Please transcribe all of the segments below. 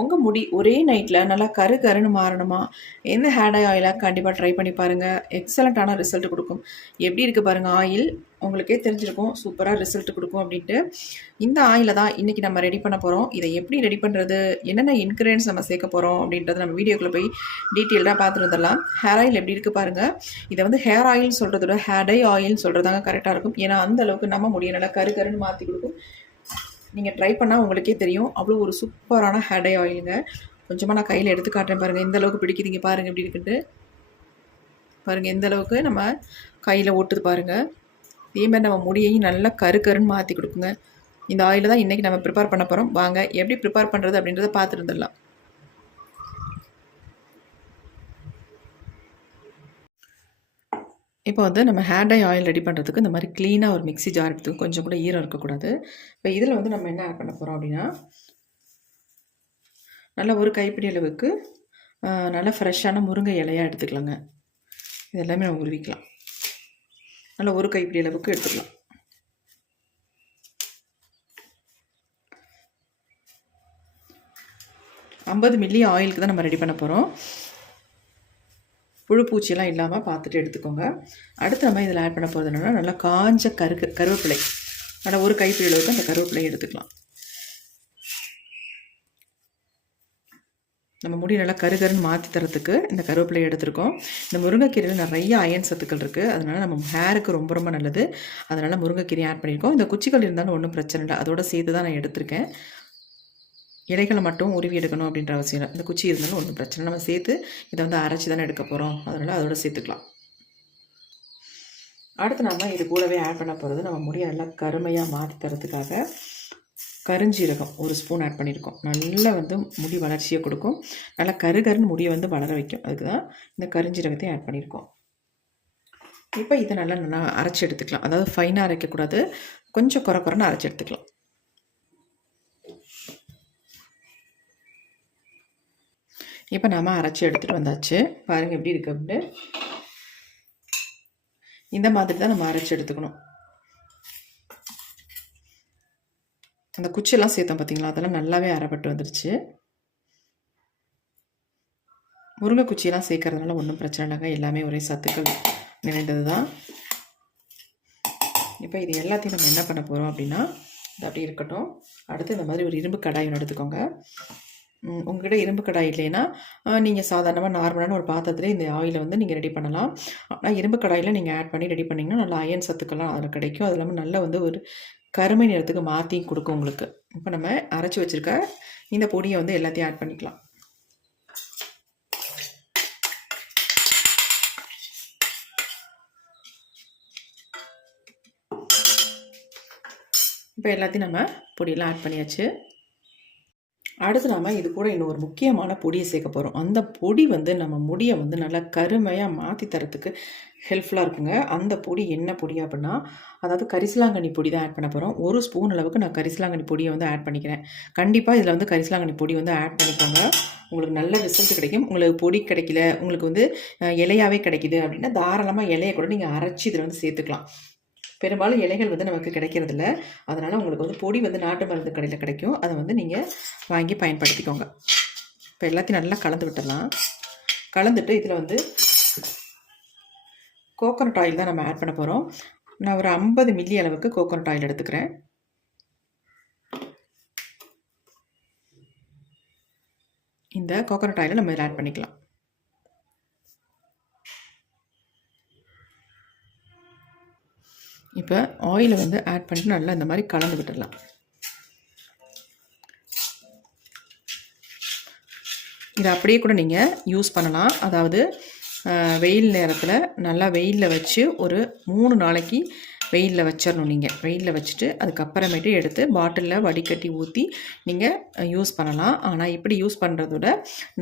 உங்கள் முடி ஒரே நைட்டில் நல்லா கரு கருன்னு மாறணுமா? எந்த ஹேர் டை ஆயிலாக கண்டிப்பாக ட்ரை பண்ணி பாருங்கள் எக்ஸலண்ட்டான ரிசல்ட் கொடுக்கும். எப்படி இருக்குது பாருங்கள் ஆயில் உங்களுக்கே தெரிஞ்சிருக்கும். சூப்பராக ரிசல்ட் கொடுக்கும் அப்படின்ட்டு. இந்த ஆயிலை தான் இன்றைக்கி நம்ம ரெடி பண்ண போகிறோம் இதை எப்படி ரெடி பண்ணுறது என்னென்ன இன்க்ரீடியன்ஸ் நம்ம சேர்க்க போகிறோம் அப்படின்றத நம்ம வீடியோக்குள்ளே போய் டீட்டெயில்டாக பார்த்துட்டு வந்துடலாம். ஹேர் ஆயில் எப்படி இருக்குது பாருங்கள் இதை வந்து ஹேர் ஆயில் சொல்கிறத விட ஹேர் டை ஆயில்னு சொல்கிறதாங்க கரெக்டாக இருக்கும். ஏன்னா அந்த அளவுக்கு நம்ம முடிய நல்லா கரு கருன்னு மாற்றி கொடுக்கும். நீங்கள் ட்ரை பண்ணால் உங்களுக்கே தெரியும். அவ்வளோ ஒரு சூப்பரான ஹேர் டை ஆயிலுங்க கொஞ்சமாக நான் கையில் எடுத்து காட்டுறேன் பாருங்கள் எந்த அளவுக்கு பிடிக்குதுங்க பாருங்கள் எப்படி இருக்குன்ட்டு. பாருங்கள் எந்த அளவுக்கு நம்ம கையில் ஓட்டுது பாருங்கள் இதே மாதிரி நம்ம முடியையும் நல்லா கரு கருன்னு மாற்றி கொடுக்குங்க. இந்த ஆயிலை தான் இன்றைக்கி நம்ம ப்ரிப்பேர் பண்ண போகிறோம் வாங்க எப்படி ப்ரிப்பேர் பண்ணுறது அப்படின்றத பார்த்துட்டு வந்துடலாம். இப்போ வந்து நம்ம ஹேர் டை ஆயில் ரெடி பண்ணுறதுக்கு இந்த மாதிரி க்ளீனாக ஒரு மிக்ஸி ஜார் எடுத்துக்கு. கொஞ்சம் கூட ஈரம் இருக்கக்கூடாது. இப்போ இதில் வந்து நம்ம என்ன ஆட் பண்ண போகிறோம் அப்படின்னா நல்ல ஒரு கைப்பிடி அளவுக்கு நல்லா நல்ல ஃப்ரெஷ்ஷான முருங்கை இலையாக எடுத்துக்கலாங்க. இது எல்லாமே நம்ம உருவிக்கலாம். நல்ல ஒரு கைப்பிடி அளவுக்கு எடுத்துக்கலாம். ஐம்பது மில்லி ஆயிலுக்கு தான் நம்ம ரெடி பண்ண போகிறோம் புழு பூச்சியெல்லாம் இல்லாமல் பார்த்துட்டு எடுத்துக்கோங்க. அடுத்து நம்ம இதில் ஆட் பண்ண போகிறது என்னென்னா நல்லா காஞ்ச கருக்கு கருவேப்பிலை. நல்லா ஒரு கைப்பிடி அளவுக்கு அந்த கருவேப்பிலை எடுத்துக்கலாம். நம்ம முடி நல்லா கருகருன்னு மாற்றி தரத்துக்கு இந்த கருவேப்பிலையை எடுத்திருக்கோம். இந்த முருங்கைக்கீரையில் நிறைய அயன் சத்துக்கள் இருக்குது அதனால் நம்ம ஹேருக்கு ரொம்ப ரொம்ப நல்லது. அதனால் முருங்கைக்கீரை ஆட் பண்ணியிருக்கோம். இந்த குச்சிகள் இருந்தாலும் ஒன்றும் பிரச்சனை இல்லை. அதோட சேர்த்து தான் நான் எடுத்திருக்கேன். இலைகளை மட்டும் உருவி எடுக்கணும் அப்படின்ற அவசியம் இல்லை. இந்த குச்சி இருந்தாலும் ஒன்றும் பிரச்சனை நம்ம சேர்த்து இதை வந்து அரைச்சி தானே எடுக்க போகிறோம் அதனால் அதோட சேர்த்துக்கலாம். அடுத்து நம்ம இது கூடவே ஆட் பண்ண போகிறது நம்ம முடியை நல்லா கருமையாக மாற்றி தரத்துக்காக கருஞ்சீரகம் ஒரு ஸ்பூன் ஆட் பண்ணியிருக்கோம். நல்லா வந்து முடி வளர்ச்சியை கொடுக்கும். நல்லா கருகருன்னு முடியை வந்து வளர வைக்கும். அதுக்கு தான் இந்த கருஞ்சீரகத்தையும் ஆட் பண்ணியிருக்கோம். இப்போ இதை நல்லா நல்லா அரைச்சி எடுத்துக்கலாம். அதாவது ஃபைனாக அரைக்கக்கூடாது. கொஞ்சம் குறை குறைன்னு அரைச்சி எடுத்துக்கலாம். இப்போ நாம் அரைச்சி எடுத்துகிட்டு வந்தாச்சு. பாருங்கள் எப்படி இருக்கு அப்படின்னு இந்த மாதிரி தான் நம்ம அரைச்சி எடுத்துக்கணும். அந்த குச்சியெல்லாம் சேர்த்தோம் பார்த்தீங்களா அதெல்லாம் நல்லாவே அரைப்பட்டு வந்துருச்சு. முருங்கை குச்சியெல்லாம் சேர்க்கறதுனால ஒன்றும் பிரச்சனை இல்லைங்க. எல்லாமே ஒரே சத்துக்கள் நிறைந்தது தான் இப்போ இது எல்லாத்தையும் நம்ம என்ன பண்ண போகிறோம் அப்படின்னா இது அப்படி இருக்கட்டும். அடுத்து இந்த மாதிரி ஒரு இரும்பு கடாய் ஒன்று எடுத்துக்கோங்க. உங்ககிட்ட இரும்பு கடாய் இல்லைன்னா நீங்கள் சாதாரணமாக நார்மலான ஒரு பாத்திரத்தில் இந்த ஆயிலை வந்து நீங்கள் ரெடி பண்ணலாம். ஆனால் இரும்பு கடாயில் நீங்கள் ஆட் பண்ணி ரெடி பண்ணிங்கன்னா நல்லா அயன் சத்துக்கெல்லாம் அதில் கிடைக்கும். அது இல்லாமல் நல்ல வந்து ஒரு கருமை நிறத்துக்கு மாற்றி கொடுக்கும் உங்களுக்கு. இப்போ நம்ம அரைச்சி வச்சுருக்க இந்த பொடியை வந்து எல்லாத்தையும் ஆட் பண்ணிக்கலாம். இப்போ எல்லாத்தையும் நம்ம பொடியெல்லாம் ஆட் பண்ணியாச்சு. அடுத்து நாம் இது கூட இன்னும் ஒரு முக்கியமான பொடியை சேர்க்க போகிறோம் அந்த பொடி வந்து நம்ம முடியை வந்து நல்லா கருமையாக மாற்றி தரத்துக்கு ஹெல்ப்ஃபுல்லாக இருக்குங்க. அந்த பொடி என்ன பொடி அப்படின்னா அதாவது கரிசலாங்கண்ணி பொடி தான் ஆட் பண்ண போகிறோம் ஒரு ஸ்பூன் அளவுக்கு நான் கரிசலாங்கண்ணி பொடியை வந்து ஆட் பண்ணிக்கிறேன். கண்டிப்பாக இதில் வந்து கரிசலாங்கண்ணி பொடி வந்து ஆட் பண்ணிக்கோங்க. உங்களுக்கு நல்ல ரிசல்ட் கிடைக்கும். உங்களுக்கு பொடி கிடைக்கல உங்களுக்கு வந்து இலையாகவே கிடைக்கிது கிடைக்குது அப்படின்னா தாராளமாக இலையை கூட நீங்கள் அரைச்சி இதில் வந்து சேர்த்துக்கலாம். பெரும்பாலும் இலைகள் வந்து நமக்கு கிடைக்கிறதில்ல. அதனால் உங்களுக்கு வந்து பொடி வந்து நாட்டு மருந்து கடையில் கிடைக்கும். அதை வந்து நீங்கள் வாங்கி பயன்படுத்திக்கோங்க. இப்போ எல்லாத்தையும் நல்லா கலந்து விட்டுடலாம். கலந்துட்டு இதில் வந்து கோகோனட் ஆயில் தான் நம்ம ஆட் பண்ண போகிறோம் நான் ஒரு ஐம்பது மில்லி அளவுக்கு கோகோனட் ஆயில் எடுத்துக்கிறேன். இந்த கோகோனட் ஆயிலை நம்ம இதில் ஆட் பண்ணிக்கலாம். இப்போ ஆயிலை வந்து ஆட் பண்ணிட்டு நல்லா இந்த மாதிரி கலந்து விட்டுடலாம். இதை அப்படியே கூட நீங்கள் யூஸ் பண்ணலாம். அதாவது வெயில் நேரத்தில் நல்லா வெயிலில் வச்சு ஒரு மூணு நாளைக்கு வெயிலில் வச்சிடணும் நீங்கள் வெயிலில் வச்சுட்டு அதுக்கப்புறமேட்டு எடுத்து பாட்டிலில் வடிகட்டி ஊற்றி நீங்கள் யூஸ் பண்ணலாம். ஆனால் இப்படி யூஸ் பண்ணுறதோட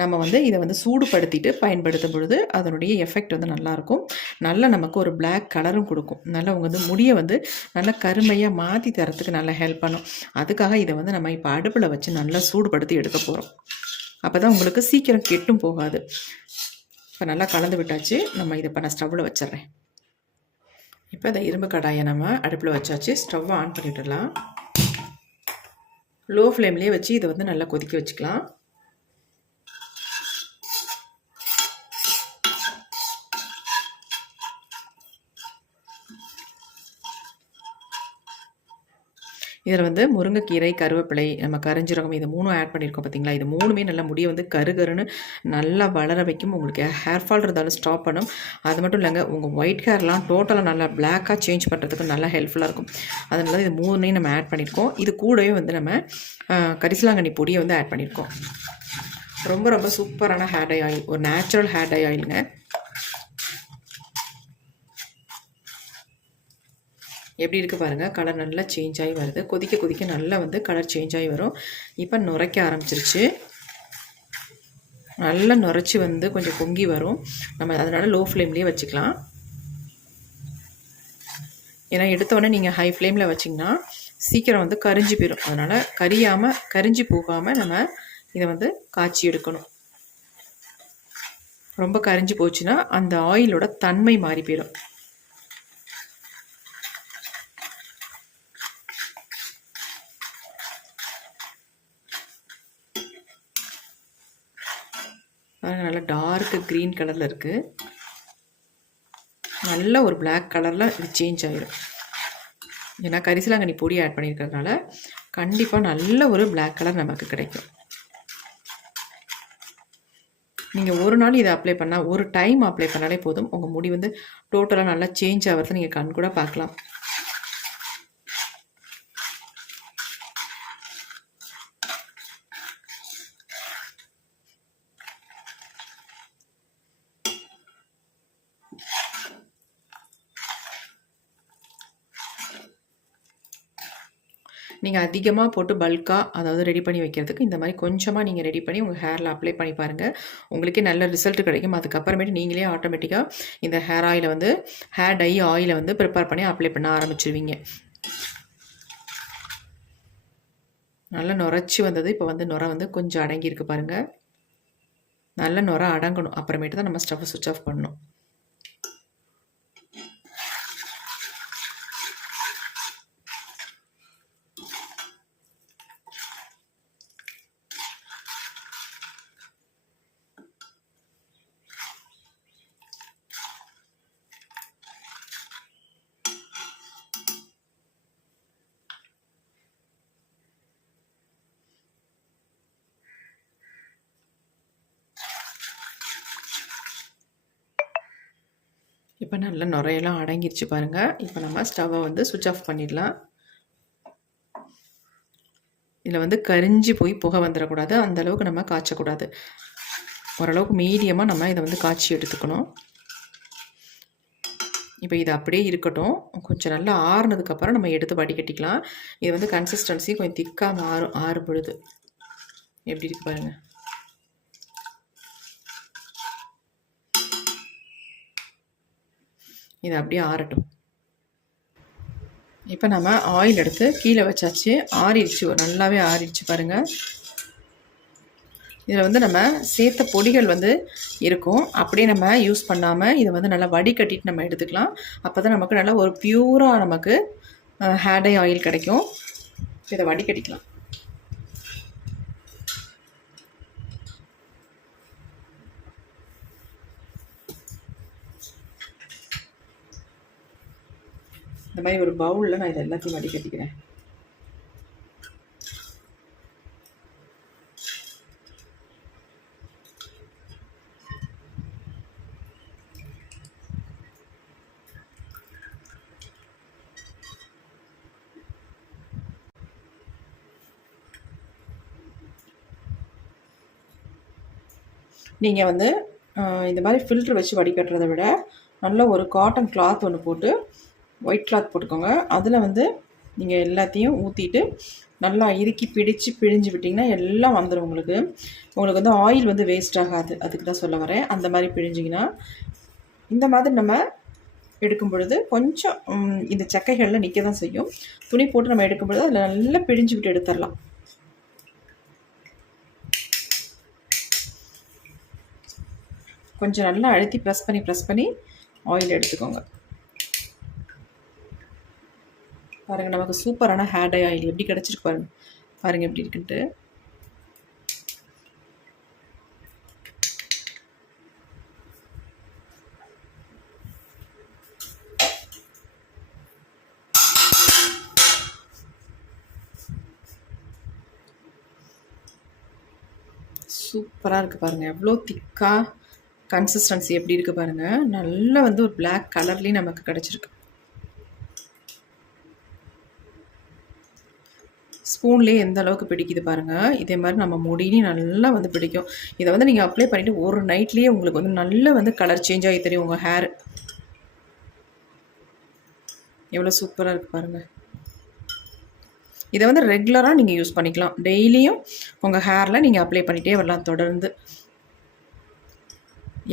நம்ம வந்து இதை வந்து சூடுபடுத்திட்டு பயன்படுத்தும் பொழுது அதனுடைய எஃபெக்ட் வந்து நல்லாயிருக்கும் நல்ல நமக்கு ஒரு பிளாக் கலரும் கொடுக்கும். நல்லா உங்கள் வந்து முடியை வந்து நல்லா கருமையாக மாற்றி தரத்துக்கு நல்லா ஹெல்ப் பண்ணும். அதுக்காக இதை வந்து நம்ம இப்போ அடுப்பில் வச்சு நல்லா சூடுபடுத்தி எடுக்க போகிறோம் அப்போ தான் உங்களுக்கு சீக்கிரம் கெட்டும் போகாது. இப்போ நல்லா கலந்து விட்டாச்சு. நம்ம இதை இப்போ நான் ஸ்டவ்வில் வச்சிடுறேன் இப்போ இந்த இரும்பு கடாயை நம்ம அடுப்பில் வச்சாச்சு. ஸ்டவ்வை ஆன் பண்ணிவிடலாம். லோ ஃப்ளேம்லேயே வச்சு இதை வந்து நல்லா கொதிக்க வச்சுக்கலாம். இதில் வந்து முருங்கைக்கீரை கருவேப்பிலை நம்ம கரிஞ்சீரகம் இது மூணும் ஆட் பண்ணியிருக்கோம் பார்த்தீங்களா? இது மூணுமே நல்லா முடியை வந்து கருகருன்னு நல்லா வளர வைக்கும். உங்களுக்கு ஹேர் ஃபால் இருந்தாலும் ஸ்டாப் பண்ணும். அது மட்டும் இல்லைங்க உங்கள் ஒயிட் ஹேர்லாம் டோட்டலாக நல்லா பிளாக்காக சேஞ்ச் பண்ணுறதுக்கு நல்லா ஹெல்ப்ஃபுல்லாக இருக்கும். அதனால இது மூணுமே நம்ம ஆட் பண்ணியிருக்கோம். இது கூடவே வந்து நம்ம கரிசலாங்கண்ணி பொடியை வந்து ஆட் பண்ணியிருக்கோம். ரொம்ப ரொம்ப சூப்பரான ஹேர் டை ஆயில் ஒரு நேச்சுரல் ஹேர் டை ஆயிலுங்க எப்படி இருக்குது பாருங்கள் கலர் நல்லா சேஞ்ச் ஆகி வருது. கொதிக்க கொதிக்க நல்லா வந்து கலர் சேஞ்ச் ஆகி வரும். இப்போ நுரைக்க ஆரம்பிச்சிருச்சு. நல்லா நுரைச்சி வந்து கொஞ்சம் பொங்கி வரும். நம்ம அதனால் லோ ஃப்ளேம்லேயே வச்சுக்கலாம். ஏன்னா எடுத்தோடனே நீங்கள் ஹை ஃப்ளேமில் வச்சிங்கன்னா சீக்கிரம் வந்து கரிஞ்சு போயிடும் அதனால் கரியாமல் கரிஞ்சு போகாமல் நம்ம இதை வந்து காய்ச்சி எடுக்கணும். ரொம்ப கரிஞ்சு போச்சுன்னா அந்த ஆயிலோட தன்மை மாறி போயிடும் பாருங்க நல்லா டார்க் க்ரீன் கலரில் இருக்குது நல்ல ஒரு பிளாக் கலரில் இது சேஞ்ச் ஆகிடும் ஏன்னா கரிசலாங்கண்ணி பொடி ஆட் பண்ணியிருக்கிறதுனால கண்டிப்பாக நல்ல ஒரு பிளாக் கலர் நமக்கு கிடைக்கும். நீங்கள் ஒரு நாள் இதை அப்ளை பண்ணால் ஒரு டைம் அப்ளை பண்ணாலே போதும். உங்கள் முடி வந்து டோட்டலாக நல்லா சேஞ்ச் ஆகிறது நீங்கள் கண் கூட பார்க்கலாம். நீங்கள் அதிகமாக போட்டு பல்காக அதாவது ரெடி பண்ணி வைக்கிறதுக்கு இந்த மாதிரி கொஞ்சமாக நீங்கள் ரெடி பண்ணி உங்கள் ஹேரில் அப்ளை பண்ணி பாருங்கள் உங்களுக்கே நல்ல ரிசல்ட் கிடைக்கும். அதுக்கப்புறமேட்டு நீங்களே ஆட்டோமேட்டிக்காக இந்த ஹேர் ஆயிலை வந்து ஹேர் டை ஆயிலை வந்து ப்ரிப்பேர் பண்ணி அப்ளை பண்ண ஆரம்பிச்சிருவீங்க. நல்லா நுரைச்சி வந்தது இப்போ வந்து நுரை வந்து கொஞ்சம் அடங்கியிருக்கு பாருங்கள் நல்ல நுரை அடங்கணும். அப்புறமேட்டு தான் நம்ம ஸ்டவ் சுவிட்ச் ஆஃப் பண்ணணும். இப்போ நல்ல நுரையெல்லாம் அடங்கிருச்சு பாருங்கள் இப்போ நம்ம ஸ்டவ்வை வந்து சுவிட்ச் ஆஃப் பண்ணிடலாம். இதில் வந்து கரிஞ்சு போய் புகை வந்துடக்கூடாது. அந்த அளவுக்கு நம்ம காய்ச்சக்கூடாது. ஓரளவுக்கு மீடியமாக நம்ம இதை வந்து காய்ச்சி எடுத்துக்கணும். இப்போ இது அப்படியே இருக்கட்டும். கொஞ்சம் நல்லா ஆறுனதுக்கப்புறம் நம்ம எடுத்து வடிகட்டிக்கலாம் இது வந்து கன்சிஸ்டன்சி கொஞ்சம் திக்காக மாறும் ஆறு பொழுது எப்படி இருக்கு பாருங்கள் இது அப்படியே ஆறட்டும். இப்போ நம்ம ஆயில் எடுத்து கீழே வச்சாச்சு. ஆறிடுச்சு. நல்லாவே ஆறிடுச்சு பாருங்கள் இதில் வந்து நம்ம சேர்த்த பொடிகள் வந்து இருக்கும். அப்படியே நம்ம யூஸ் பண்ணாமல் இதை வந்து நல்லா வடிகட்டிட்டு நம்ம எடுத்துக்கலாம். அப்போ தான் நமக்கு நல்லா ஒரு பியூராக நமக்கு ஹேடை ஆயில் கிடைக்கும். இதை வடிகட்டிக்கலாம். இந்த மாதிரி ஒரு பவுலில் நான் இதை எல்லாத்தையும் வடிகட்டிக்கிறேன். நீங்கள் வந்து ஆஹ், இந்த மாதிரி ஃபில்ட்ரு வச்சு வடிகட்டுறதை விட நல்ல ஒரு காட்டன் கிளாத் ஒன்று போட்டு ஒயிட் கிளாத் போட்டுக்கோங்க. அதில் வந்து நீங்கள் எல்லாத்தையும் ஊற்றிட்டு நல்லா இறுக்கி பிடிச்சு பிழிஞ்சு விட்டிங்கன்னா எல்லாம் வந்துடும் உங்களுக்கு. உங்களுக்கு வந்து ஆயில் வந்து வேஸ்ட் ஆகாது. அதுக்கு தான் சொல்ல வரேன். அந்த மாதிரி பிழிஞ்சிங்கன்னா இந்த மாதிரி நம்ம எடுக்கும் பொழுது கொஞ்சம் இந்த சக்கைகளில் நிற்க தான் செய்யும். துணி போட்டு நம்ம எடுக்கும் பொழுது அதில் நல்லா பிழிஞ்சு விட்டு எடுத்துடலாம். கொஞ்சம் நல்லா அழுத்தி ப்ரெஸ் பண்ணி ப்ரெஸ் பண்ணி ஆயில் எடுத்துக்கோங்க. பாருங்கள் நமக்கு சூப்பரான ஹேர் டை ஆயில் எப்படி கிடச்சிருக்கு பாருங்கள் பாருங்கள் எப்படி இருக்குன்ட்டு. சூப்பராக இருக்குது பாருங்கள் எவ்வளோ திக்காக கன்சிஸ்டன்சி எப்படி இருக்குது பாருங்கள் நல்லா வந்து ஒரு பிளாக் கலர்லேயும் நமக்கு கிடச்சிருக்கு. ஸ்பூன்லேயே எந்த அளவுக்கு பிடிக்குது பாருங்கள் இதே மாதிரி நம்ம முடியிலையும் நல்லா வந்து பிடிக்கும். இதை வந்து நீங்கள் அப்ளை பண்ணிவிட்டு ஒரு நைட்லேயே உங்களுக்கு வந்து நல்ல வந்து கலர் சேஞ்ச் ஆகி தெரியும் உங்கள் ஹேர் எவ்வளோ சூப்பராக இருக்குது பாருங்கள் இதை வந்து ரெகுலராக நீங்கள் யூஸ் பண்ணிக்கலாம். டெய்லியும் உங்கள் ஹேரில் நீங்கள் அப்ளை பண்ணிகிட்டே வரலாம் தொடர்ந்து.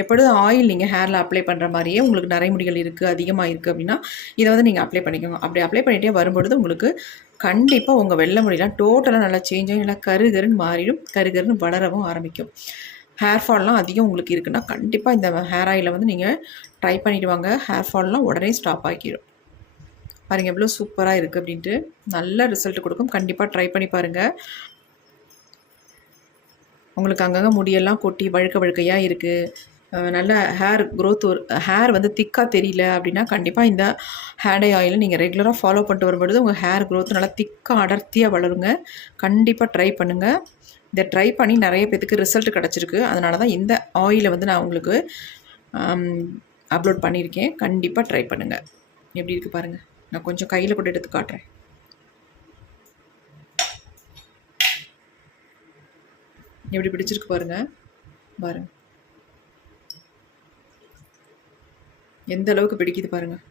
எப்பொழுதும் ஆயில் நீங்கள் ஹேரில் அப்ளை பண்ணுற மாதிரியே உங்களுக்கு நரைமுடிகள் இருக்குது அதிகமாக இருக்குது அப்படின்னா இதை வந்து நீங்கள் அப்ளை பண்ணிக்கோங்க. அப்படி அப்ளை பண்ணிகிட்டே வரும்பொழுது உங்களுக்கு கண்டிப்பாக உங்கள் வெள்ளை முடியெலாம் டோட்டலாக நல்லா சேஞ்ச் ஆகி நல்லா கருகருன்னு மாறிடும். கருகருன்னு வளரவும் ஆரம்பிக்கும். ஹேர் ஃபால்லாம் அதிகம் உங்களுக்கு இருக்குன்னா கண்டிப்பாக இந்த ஹேர் ஆயிலை வந்து நீங்கள் ட்ரை பண்ணிட்டு வாங்க. ஹேர் ஃபால்லாம் உடனே ஸ்டாப் ஆக்கிடும் பாருங்கள் எவ்வளோ சூப்பராக இருக்குது அப்படின்ட்டு. நல்ல ரிசல்ட் கொடுக்கும். கண்டிப்பாக ட்ரை பண்ணி பாருங்கள் உங்களுக்கு அங்கங்கே முடியெல்லாம் கொட்டி வழுக்க வழுக்கையாக இருக்குது நல்ல ஹேர் க்ரோத் ஒரு ஹேர் வந்து திக்காக தெரியல அப்படின்னா கண்டிப்பாக இந்த ஹேர் டை ஆயிலை நீங்கள் ரெகுலராக ஃபாலோ பண்ணிட்டு வரும்பொழுது உங்கள் ஹேர் க்ரோத் நல்லா திக்காக அடர்த்தியாக வளருங்க. கண்டிப்பாக ட்ரை பண்ணுங்கள் இதை ட்ரை பண்ணி நிறைய பேத்துக்கு ரிசல்ட் கிடச்சிருக்கு. அதனால தான் இந்த ஆயிலை வந்து நான் உங்களுக்கு அப்லோட் பண்ணியிருக்கேன். கண்டிப்பாக ட்ரை பண்ணுங்கள் எப்படி இருக்குது பாருங்கள் நான் கொஞ்சம் கையில் கூட எடுத்து காட்டுறேன். எப்படி பிடிச்சிருக்கு பாருங்கள் பாருங்கள் எந்த அளவுக்கு பிடிக்குது பாருங்கள்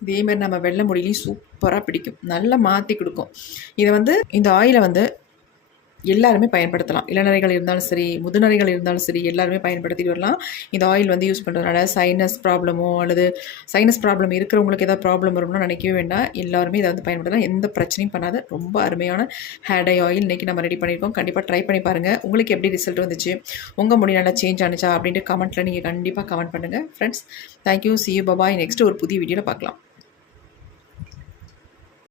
இதே மாதிரி நம்ம வெள்ளை முடியிலையும் சூப்பராக பிடிக்கும். நல்லா மாற்றி கொடுக்கும். இதை வந்து இந்த ஆயிலை வந்து எல்லாருமே பயன்படுத்தலாம். இளநரைகள் இருந்தாலும் சரி முதுநரைகள் இருந்தாலும் சரி எல்லாருமே பயன்படுத்திட்டு வரலாம். இந்த ஆயில் வந்து யூஸ் பண்ணுறதுனால சைனஸ் ப்ராப்ளமோ அல்லது சைனஸ் ப்ராப்ளம் இருக்கிறவங்களுக்கு ஏதாவது ப்ராப்ளம் வரும்னு நினைக்கவே வேண்டாம். எல்லாருமே இதை வந்து பயன்படுத்தலாம். எந்த பிரச்சனையும் பண்ணாத ரொம்ப அருமையான ஹேர் டை ஆயில் இன்றைக்கி நம்ம ரெடி பண்ணியிருக்கோம். கண்டிப்பாக ட்ரை பண்ணி பாருங்கள் உங்களுக்கு எப்படி ரிசல்ட் வந்துச்சு? உங்கள் முடி நல்லா சேஞ்ச் ஆனிச்சா? அப்படின்ட்டு கமெண்ட்டில் நீங்கள் கண்டிப்பாக கமெண்ட் பண்ணுங்கள் friends thank you see you bye bye next ஒரு புதிய வீடியோவில் பார்க்கலாம்.